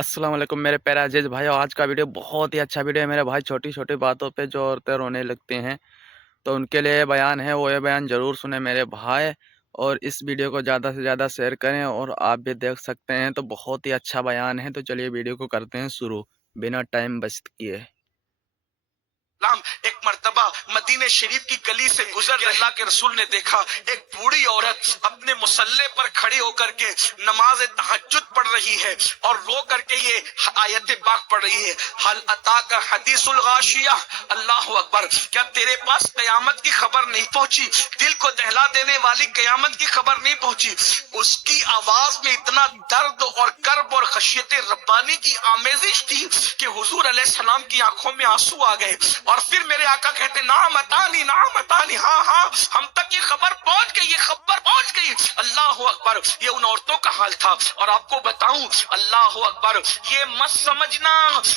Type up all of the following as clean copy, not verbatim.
अस्सलाम वालेकुम मेरे प्यारे अजीज भाइयों। आज का वीडियो बहुत ही अच्छा वीडियो है मेरे भाई। छोटी छोटी बातों पे जो औरतें रोने लगती हैं तो उनके लिए बयान है, वो ये बयान ज़रूर सुने मेरे भाई। और इस वीडियो को ज़्यादा से ज़्यादा शेयर करें और आप भी देख सकते हैं, तो बहुत ही अच्छा बयान है। तो चलिए वीडियो को करते हैं शुरू बिना टाइम वेस्ट किए। एक मर्तबा मदीने शरीफ की गली से गुजर रहे अल्लाह के रसूल ने देखा एक बूढ़ी औरत अपने मुसल्ले पर खड़ी होकर के नमाज तहज्जुद पढ़ रही है और रो करके ये आयत पाक पढ़ रही है। हल अता का हदीसुल गाशिया, अल्लाह अकबर, क्या तेरे पास कयामत की खबर नहीं पहुंची? दिल को दहला देने वाली कयामत की खबर नहीं पहुंची? उसकी आवाज में इतना दर्द और कर्ब और खशियत रब्बानी की आमेजिश थी कि हुजूर अलैहिस्सलाम की आंखों में आंसू आ गए। और फिर मेरे आका कहते ना मतानी, हाँ हाँ, हम तक ये खबर पहुंच गई, ये खबर पहुंच गई। अल्लाह अकबर, ये उन औरतों का हाल था। और आपको बताऊं, अल्लाह अकबर, ये मत समझना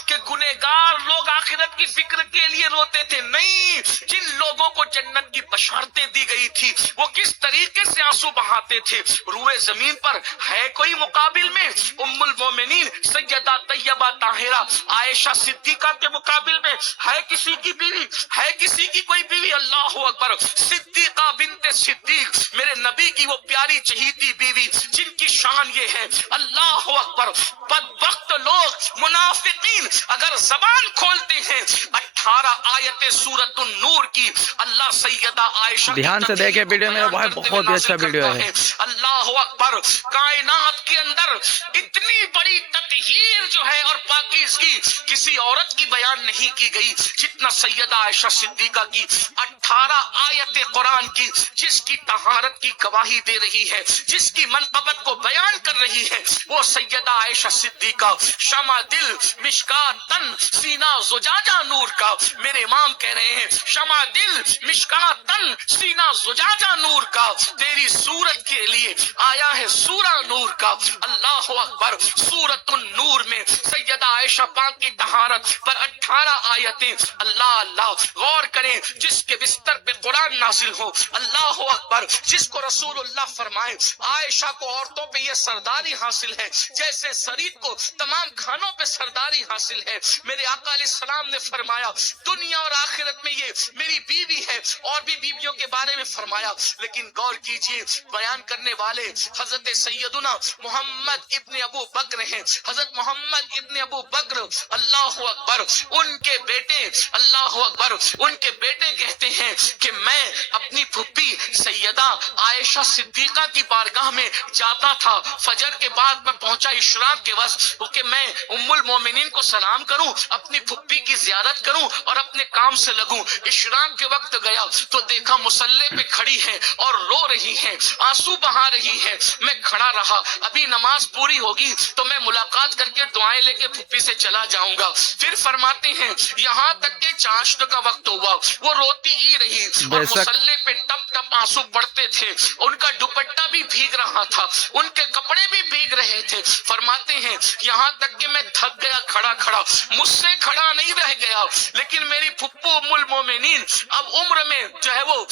कि गुनहगार लोग आखिरत की फिक्र के लिए रोते थे, नहीं। जिन लोगों को जन्नत की बशारतें दी गई थी वो किस तरीके से आंसू बहाते थे। रूए जमीन पर है कोई मुकाबिल में? उम्मुल मोमिनीन सैयदा तैयबा ताहिरा आयशा सिद्दीका के मुकाबिल में है किसी की बीवी? है किसी की कोई बीवी? अल्लाह अकबर, सिद्दीका बिनते सिद्दीक, मेरे नबी की वो प्यारी चहीती बीवी जिनकी शान ये है। अल्लाह अकबर, बदबख्त लोग मुनाफिकीन अगर जबान खोलते हैं 18 आयतें सूरतुन नूर की अल्लाह सैयदा आयशा ध्यान से देखे वीडियो में भाई, बहुत ही अच्छा वीडियो है। अल्लाह अकबर, कायनात के अंदर इतनी बड़ी तत्हीर जो है और पाकीज़गी किसी औरत की बयान नहीं की गई जितना सैयदा आयशा सिद्दीका की 18 आयतें कुरान की, जिसकी तहारत की गवाही दे रही है, जिसकी मनकबत को बयान कर रही है, वो सैयदा आयशा सिद्दीका शमा दिल मिशकात तन सीना जुजाजा नूर का। मेरे इमाम कह रहे हैं शमा दिल मिशकात तन सीना जुजाजा नूर का, तेरी सूरत के लिए आया है सूरा नूर का। अल्लाह अकबर, सूरतुन नूर में सैयदा आयशा पाक की तहारत पर 18 आयतें। अल्लाह अल्लाह, गौर करें, जिसके बिस्तर पे कुरान नाजिल हो, अल्लाह अकबर, जिसको रसूलुल्लाह फरमाए आयशा को औरतों पे ये सरदारी हासिल है जैसे शरीफ को तमाम खानों पे सरदारी हासिल है। मेरे आका अलैहिस्सलाम ने फरमाया दुनिया और आखिरत में ये मेरी बीवी है, और भी बीवियों के बारे में फरमाया। लेकिन गौर कीजिए, बयान करने वाले हजरत सैयदुना मोहम्मद इब्ने अबू बकर हैं। हजरत मोहम्मद इब्ने अबू बकर, अल्लाह अकबर, उनके बेटे, अल्लाह अकबर, उनके बेटे कहते हैं कि मैं अपनी फुप्पी सैयदा आयशा सिद्दीका की बारगाह में जाता था। फजर के बाद मैं पहुंचा इशराक के वक्त कि मैं उम्मुल मोमिनीन को सलाम करूं, अपनी फुप्पी की जियारत करूं और अपने काम से लगूं। इशराक के वक्त गया तो देखा मुसल्ले पे खड़ी है और रो रही है, आंसू बहा रही है। मैं खड़ा रहा, अभी नमाज पूरी होगी तो मैं मुलाकात करके दुआएं लेके फुप्पी से चला जाऊंगा। फिर फरमाते हैं यहाँ तक के चाश्त का वक्त हुआ, वो रोती ही रही और मुसल्ले पे टप टप आंसू पड़ते थे। उनका दुपट्टा भी भीग रहा था, उनके कपड़े भी भीग रहे थे। फरमाते हैं यहाँ तक कि मैं थक गया खड़ा खड़ा, मुझसे खड़ा नहीं रह गया। लेकिन मेरी फुप्पू उम्मुल मोमिनीन अब उम्र में जो है वो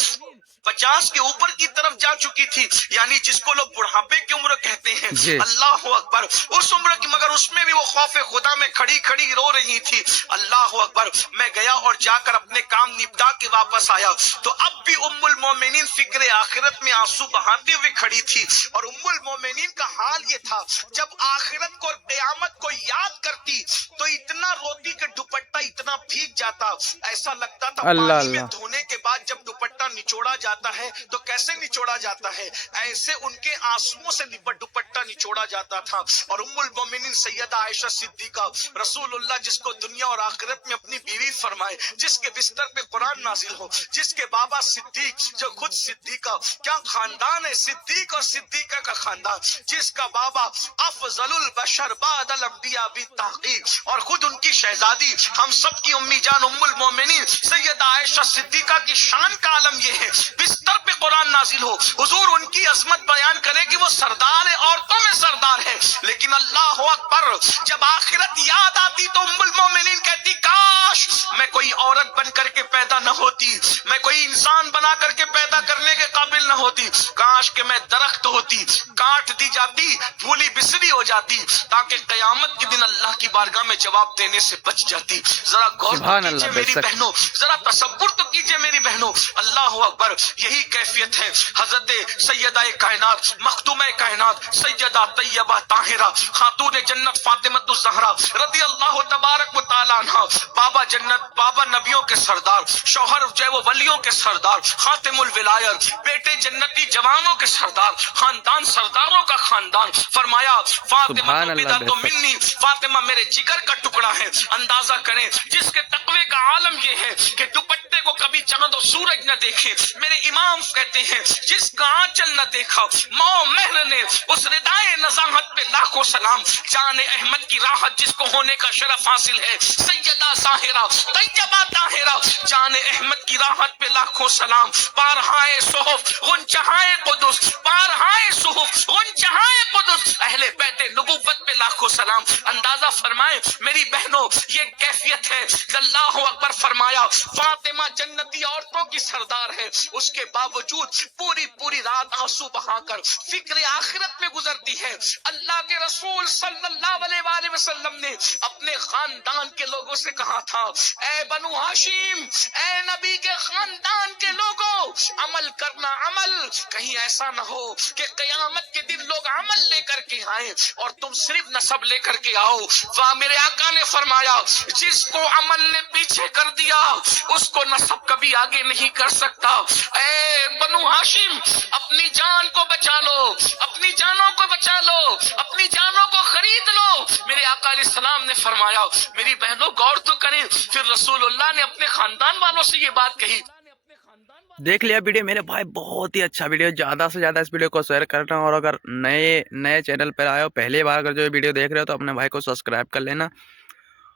50 के ऊपर की तरफ जा चुकी थी, यानी जिसको लोग बुढ़ापे की उम्र कहते हैं। अल्लाह अकबर, उस उम्र की, मगर उसमें भी वो खौफे खुदा में खड़ी खड़ी रो रही थी। अल्लाह अकबर, मैं गया और जाकर अपने काम निपटा के वापस आया तो अब भी उम्मुल मोमिनीन फिक्र आखिरत में आंसू बहाते हुए खड़ी थी। और उम्मुल मोमिनीन का हाल ये था, जब आखिरत को और कयामत को याद करती तो इतना रोती कि दुपट्टा इतना भीग जाता, ऐसा लगता था पानी में धोने के बाद जब दुपट्टा निचोड़ा जाता है तो कैसे निचोड़ा जाता है, ऐसे उनके आंसुओं से दुपट्टा निचोड़ा जाता था। और उम्मुल मोमिनीन सैयदा आयशा सिद्दीका, रसूलुल्लाह जिसको दुनिया और आखिरत में अपनी बीवी फरमाए, जिसके बिस्तर पे कुरान नाजिल हो, जिसके बाबा सिद्दीक, जो खुद सिद्दीका, क्या खानदान है सिद्दीक और सिद्दीका का खानदान, जिसका बाबा अफजलुल बशर बादल अंबिया बि तहकीक, और खुद उनकी शहजादी हम सब की उम्मी जान उम्मुल मोमिनीन सैयदा आयशा सिद्दीका की शान का आलम यह है, बिस्तर पे कुरान नाजिल हो, हुजूर उनकी अजमत बयान करे कि वो सरदार है और औरतों में सरदार है। लेकिन अल्लाह अकबर, जब आखिरत याद आती तो उम्मुल मोमिनीन कहती काश मैं कोई औरत बन करके पैदा न होती, मैं कोई इंसान बना करके पैदा करने के काबिल न होती, काश कि मैं दरख्त होती, काट दी जाती, भूली बिसरी हो जाती, ताकि कयामत के दिन अल्लाह की बारगाह में जवाब देने से बच जाती। जरा गौर तो सुभान कीजिए अल्लाह, मेरी बेशक। बहनों, जरा तसव्वुर तो कीजिए मेरी बहनों। अल्लाह अकबर, यही कैफियत है हजरत सैयदा कायनात, मखदूम कायनात, सैयदा तैयबा ताहिरा, खातून जन्नत फातिमतुज ज़हरा रज़ी अल्लाह तबारक व तआला अन्हा, बाबा जन्नत, बाबा नबियों के सरदार, शौहर जो है वो वलियों के सरदार, खातिमुल विलायत, बेटे जन्नती जवानों के सरदार, खानदान सरदारों का खानदान। फरमाया फातिमा सुभान तो अल्लाह, बिदा तो बेशक। मिन्नी, फातिमा मेरे जिगर का टुकड़ा है। अंदाजा करें जिसके तकवे का आलम ये है कि दुपट्टे को कभी चांद और सूरज न देखे। मेरे इमाम कहते हैं जिसका आंचल न देखा मौ महर ने, उस रिदाए नजाहत पे लाखों सलाम। जाने अहमद की राहत जिसको होने का शरफ हासिल है, सैयदा साहिरा तैयबा ताहिरा, जाने अहमद की राहत पे लाखों सलाम। पारहाए सुहुफ गुंजहाए कुदुस, पारहाए सुहुफ गुंजहाए कुदुस, अहले बैते नबुव्वत पे लाखों सलाम। अंदाजा फरमाए मेरी बहनों, ये कैफियत है। अल्लाह अकबर फरमाया फातिमा जन्नती औरतों की सरदार है, उसके बावजूद पूरी पूरी रात आंसू बहाकर फिक्र आखिरत में गुजरती है। अल्लाह के रसूल सल्लल्लाहु अलैहि वसल्लम ने अपने खानदान के लोगों से कहा था, ए बनु हाशिम, ए नबी के खानदान के लोगों, अमल करना अमल, कहीं ऐसा न हो कि कयामत के दिन लोग अमल लेकर के आए और तुम सिर्फ नसब लेकर के आओ। वाह, मेरे आका ने फरमाया जिसको अमल ने पीछे कर दिया उसको नसब कभी आगे नहीं कर सकता। ए बनु हाशिम, अपनी जान को बचा लो, अपनी जानों को बचा लो, अपनी जानों को खरीद लो। मेरे आका अलैहिस्सलाम ने फरमाया मेरी बहनों गौर तो करें, फिर रसूलुल्लाह ने अपने खानदान वालों से ये बात कही। देख लिया वीडियो मेरे भाई, बहुत ही अच्छा वीडियो। ज़्यादा से ज़्यादा इस वीडियो को शेयर करना, और अगर नए नए चैनल पर आए हो, पहली बार अगर जो वीडियो देख रहे हो तो अपने भाई को सब्सक्राइब कर लेना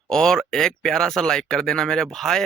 और एक प्यारा सा लाइक कर देना मेरे भाई।